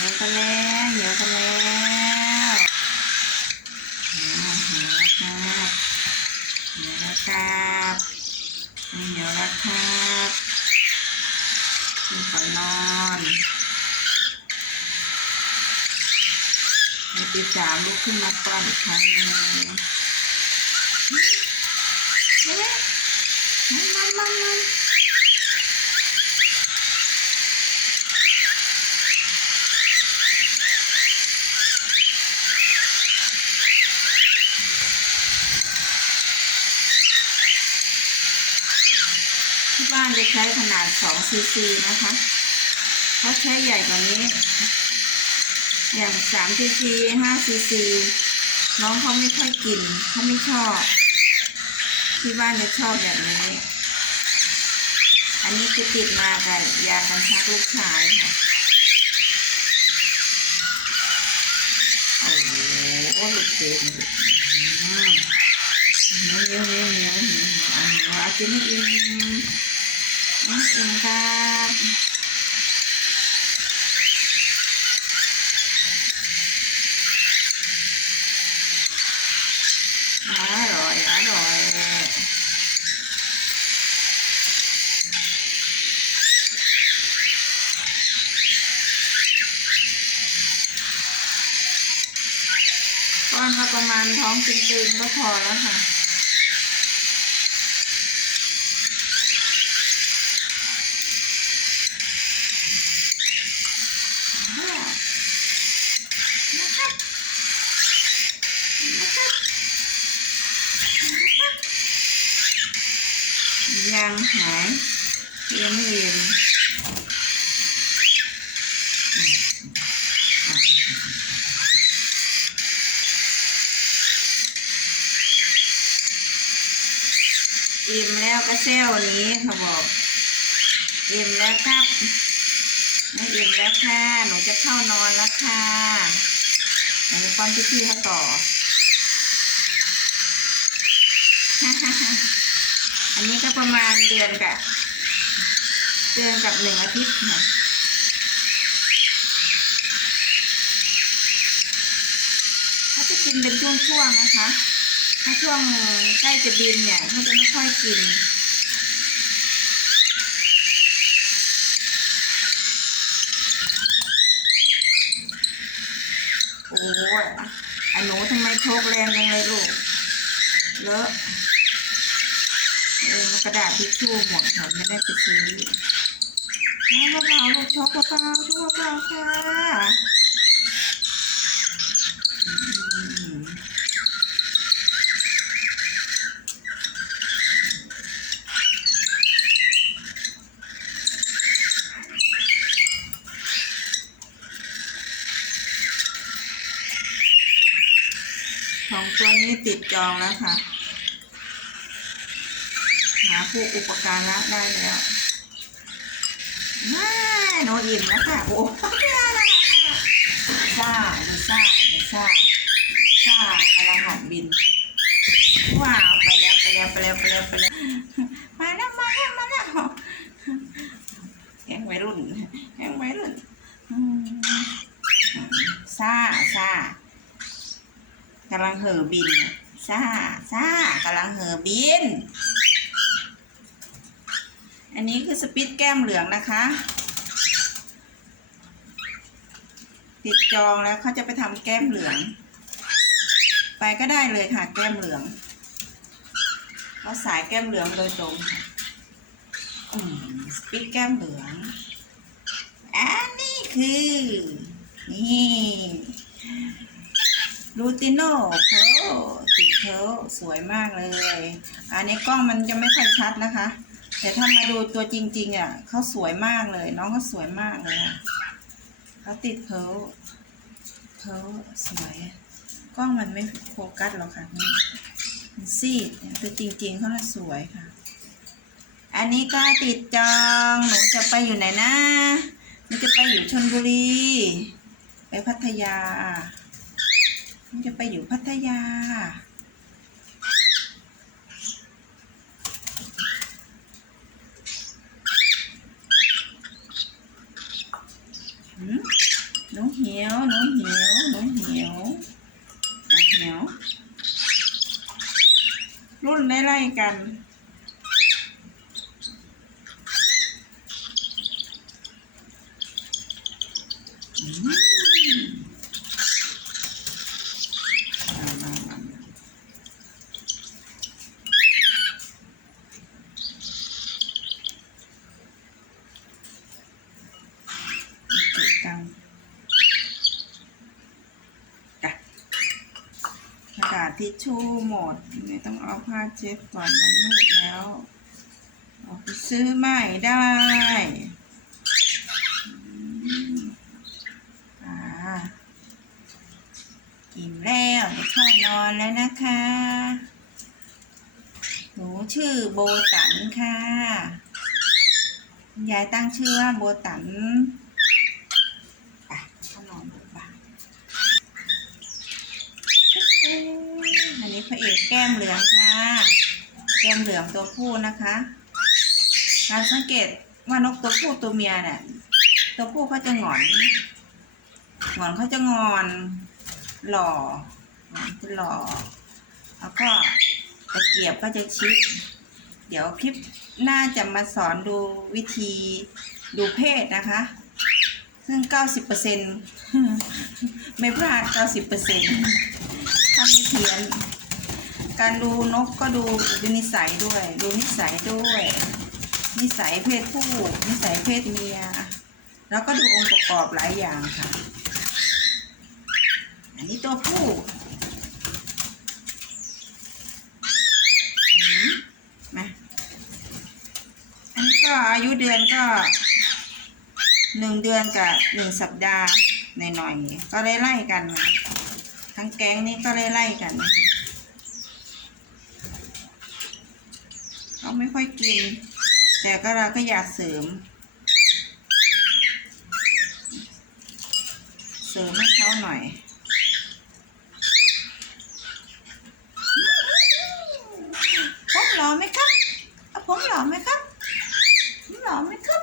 เหนียวกันแล้วเหนียวกันแล้วเหี่ยวเหี่ยวแล้วครับเหี่ยวแล้วครับนี่เหี่ยวแล้วครับขึ้นก่อนนอนในตีสามลุกขึ้นมาก่อนอีกครั้งหนึ่งเฮ้ยมันมันมัน ที่บ้านจะใช้ขนาด2ซีซีนะคะถ้าใช้ใหญ่กว่านี้ อย่าง3ซีซี5ซีซีน้องเขาไม่ค่อยกินเขาไม่ชอบ ที่บ้านจะชอบแบบนี้ อันนี้จะติดมากับยากันชักลูกชายค่ะโอ้โหลูกเด็กเหนียวเหนียวเหนียวเหนียวเหนียวอันนี้ว่ากินไม่อิ่ม ไม่อิ่มครับอร่อยอร่อยป้อนก็ประมาณท้องตื่นๆก็พอแล้วค่ะ หายยังไม่เรียนอิ่มแล้วก็เซลนี้เขาบอกอิ่มแล้วครับไม่อิ่มแล้วค่ะ หนูจะเข้านอนแล้วค่ะเดี๋ยวป้อนพี่ๆเขาต่อ อันนี้ก็ประมาณเดือนกับเดือนกับหนึ่งอาทิตย์ค่ะเขาจะกินเป็นช่วงๆนะคะ ถ้าช่วงใกล้จะบินเนี่ยเขาจะไม่ค่อยกินโอ้ยไอ้หนูทำไมโชกแรงจังเลยลูก เลอะ กระดาษทิชชู่หมดค่ะไม่ได้ไปซื้อน้ำเบาๆลูกช็อกเบาช็อกเบาค่ะสองตัวนี้ติดจองแล้วค่ะ หาผู้อุปการะได้แล้วน่าโนอิ่มแล้วค่ะ โอ้ซ่าดูซ่าดูซ่าซ่ากำลังหัดบิน ว้าว ไปแล้ว ไปแล้ว ไปแล้ว ไปแล้วไปแล้วมาแล้วมาแล้วมาแล้วแห่งวัยรุ่นแห่งวัยรุ่นซ่าซ่ากำลังเห่อบินซ่าซ่ากำลังเห่อบิน อันนี้คือสปิตแก้มเหลืองนะคะ ติดจองแล้วเขาจะไปทำแก้มเหลือง ไปก็ได้เลยค่ะ แก้มเหลืองเขาสายแก้มเหลืองโดยตรงสปิตแก้มเหลืองอันนี้คือ นี่ลูติโน่เพลติดเพลสวยมากเลย อันนี้กล้องมันจะไม่ค่อยชัดนะคะ แต่ถ้ามาดูตัวจริง ๆ อะเขาสวยมากเลย น้องเขาสวยมากเลยอะเขาติดเพลเพลสวยกล้องมันไม่โฟกัสหรอกค่ะมันซีดแต่จริง ๆเขาน่ะสวยค่ะ อันนี้ก็ติดจองหนูจะไปอยู่ไหนนะหนูจะไปอยู่ชลบุรี ไปพัทยาหนูจะไปอยู่พัทยา หืมหนูหิ หียวหนูเหียวหนูเหียวอะ เหียว รุ่นไล่ๆกันอืมมามามามาเก็บตังค์กะกระดาษ ทิชชู่หมดเนี่ยต้องเอาผ้าเช็ดก่อนมันมืดแล้วออกไปซื้อใหม่ได้อ่ากินแล้วเข้านอนแล้วนะคะ หนูชื่อโบตันค่ะยายตั้งชื่อว่าโบตันไปเข้านอนดีกว่าเอ๊ะอันนี้ พระเอกแก้มเหลืองค่ะ แก้มเหลืองตัวผู้นะคะการสังเกตว่านกตัวผู้ตัวเมียเนี่ยตัวผู้เขาจะหงอนหงอนเขาจะงอน หล่อหงอนจะหล่อแล้วก็ตะเกียบก็จะชิด เดี๋ยวคลิปหน้าจะมาสอนดูวิธีดูเพศนะคะ ซึ่ง 90%ไม่พลาด 90%ถ้าไม่เพี้ยน การดูนกก็ดูดูนิสัยด้วย ดูนิสัยด้วย นิสัยเพศผู้ นิสัยเพศเมีย แล้วก็ดูองค์ประกอบหลายอย่างค่ะ อันนี้ตัวผู้มาอันนี้ก็อายุเดือนก็หนึ่งเดือนกับหนึ่งสัปดาห์หน่อยๆก็ไล่ไล่กัน ทั้งแก๊งนี้ก็ไล่ไล่กันเขา ไม่ค่อยกิน แต่ก็เราก็อยากเสริม เสริมให้เขาหน่อยผมหล่อไหมครับเอาผมหล่อไหมครับผมหล่อไหมครับ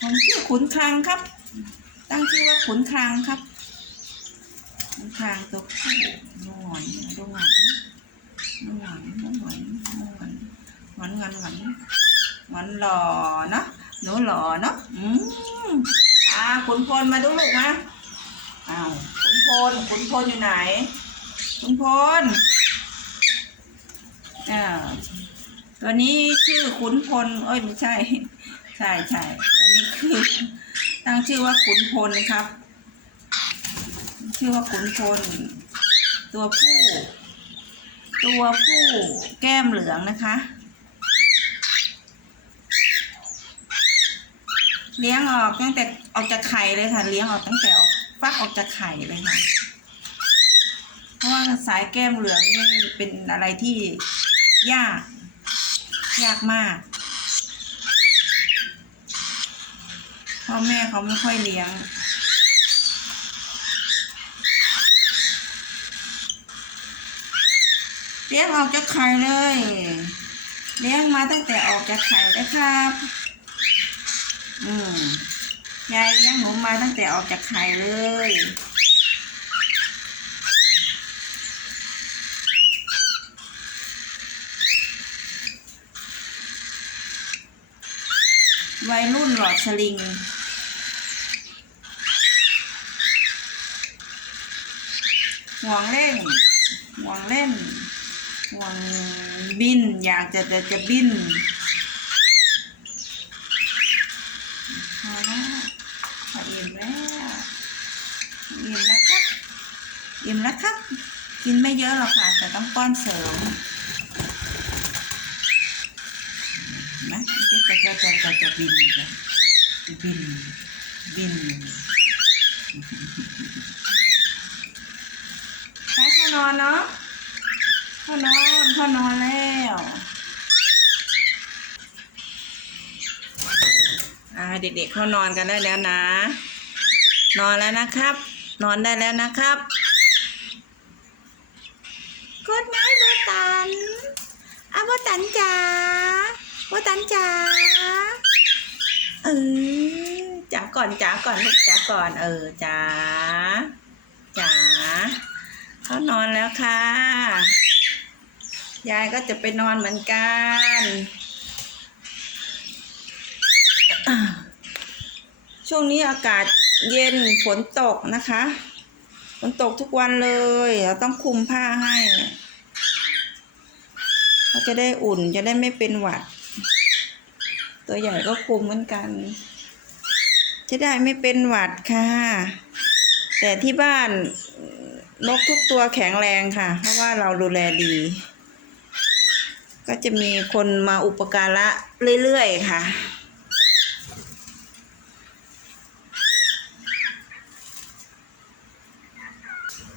ผมชื่อขุนคลังครับ ตั้งชื่อว่าขุนคลังครับขุนคลังตัวผู้นวลนวลนวลนวลนวล หวานหวานหวานหวานหล่อเนาะหนูหล่อเนาะอืมอ่าขุนพลมาดูลูกมาอ้าวขุนพลขุนพลอยู่ไหนขุนพลอ่าตัวนี้ชื่อขุนพลเอ้ยไม่ใช่ ใช่ใช่อันนี้คือตั้งชื่อว่าขุนพลครับ ชื่อว่าขุนพล ตัวผู้ ตัวผู้แก้มเหลืองนะคะ เลี้ยงออกตั้งแต่ออกจากไข่เลยค่ะ เลี้ยงออกตั้งแต่ออกฟักออกจากไข่เลยค่ะ เพราะว่าสายแก้มเหลืองนี่เป็นอะไรที่ยาก ยากมากพ่อแม่เขาไม่ค่อยเลี้ยงเลี้ยงออกจากไข่เลย เลี้ยงมาตั้งแต่ออกจากไข่เลยครับ อืมยายเลี้ยงหนูมาตั้งแต่ออกจากไข่เลย วัยรุ่นหลอดสลิงห่วงเล่นห่วงเล่นห่วงบิน อยากจะจะจะบินพอแล้วพออิ่มแล้วอิ่มแล้วครับ อิ่มแล้วครับ กินไม่เยอะหรอกค่ะ แต่ต้องป้อนเสริมนะจะจะจะจะจะบินจะบินบินพ่อนอนเนาะพ่อนอนพ่อนอนแล้วอ่าเด็กๆเขานอนกันได้แล้วนะ นอนแล้วนะครับ นอนได้แล้วนะครับ กดไม้โบตันอาโบตันจ๋าโบตันจ๋าเออจับก็ก่อนจ๋าก่อนลูกจ๋าก่อนเออจ๋าจ๋าเขานอนแล้วค่ะ ยายก็จะไปนอนเหมือนกันช่วงนี้อากาศเย็นฝนตกนะคะ ฝนตกทุกวันเลย เราต้องคลุมผ้าให้เขาจะได้อุ่นจะได้ไม่เป็นหวัด ตัวใหญ่ก็คลุมเหมือนกัน จะได้ไม่เป็นหวัดค่ะ แต่ที่บ้านนกทุกตัวแข็งแรงค่ะ เพราะว่าเราดูแลดี ก็จะมีคนมาอุปการะเรื่อยๆค่ะ